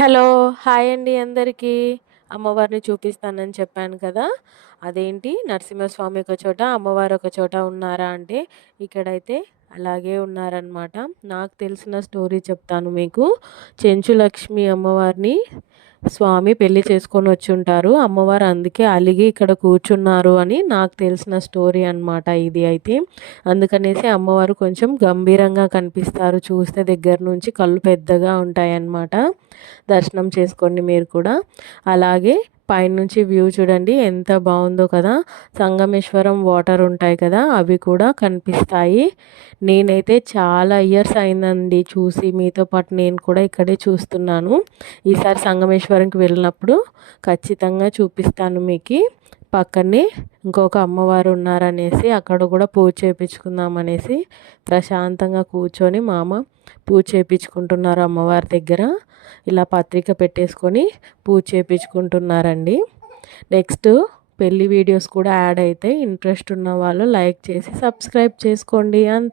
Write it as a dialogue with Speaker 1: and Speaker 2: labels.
Speaker 1: Hello hi అండి అందరికీ. అమ్మవారిని చూపిస్తానని చెప్పాను కదా. అదేంటి? నరసింహస్వామి ఒక చోట అమ్మవారు ఒక చోట ఉన్నారా అంటే ఇక్కడైతే అలాగే ఉన్నారనమాట నాకు తెలిసిన స్టోరీ చెప్తాను మీకు. చెంచులక్ష్మి అమ్మవారిని స్వామి పెళ్ళి చేసుకొని వచ్చి ఉంటారు అమ్మవారు అందుకే అలిగి ఇక్కడ కూర్చున్నారు అని నాకు తెలిసిన స్టోరీ అనమాట ఇది అయితే. అందుకనేసి అమ్మవారు కొంచెం గంభీరంగా కనిపిస్తారు. చూస్తే దగ్గర నుంచి కళ్ళు పెద్దగా ఉంటాయి అన్నమాట దర్శనం చేసుకోండి మీరు కూడా. అలాగే పైనుంచి వ్యూ చూడండి ఎంత బాగుందో కదా. సంగమేశ్వరం వాటర్ ఉంటాయి కదా అవి కూడా కనిపిస్తాయి. నేనైతే చాలా ఇయర్స్ అయిందండి చూసి మీతో పాటు నేను కూడా ఇక్కడే చూస్తున్నాను. ఈసారి సంగమేశ్వరంకి వెళ్ళినప్పుడు ఖచ్చితంగా చూపిస్తాను మీకు. పక్కనే ఇంకొక అమ్మవారు ఉన్నారనేసి అక్కడ కూడా పూజ చేయించుకుందాం అనేసి ప్రశాంతంగా కూర్చొని మామ పూజ చేయించుకుంటున్నారు అమ్మవారి దగ్గర. ఇలా పత్రిక పెట్టేసుకొని పూజ చేయించుకుంటున్నారండి నెక్స్ట్ పెళ్ళి వీడియోస్ కూడా యాడ్ అయితే ఇంట్రెస్ట్ ఉన్న వాళ్ళు లైక్ చేసి సబ్స్క్రైబ్ చేసుకోండి అంత.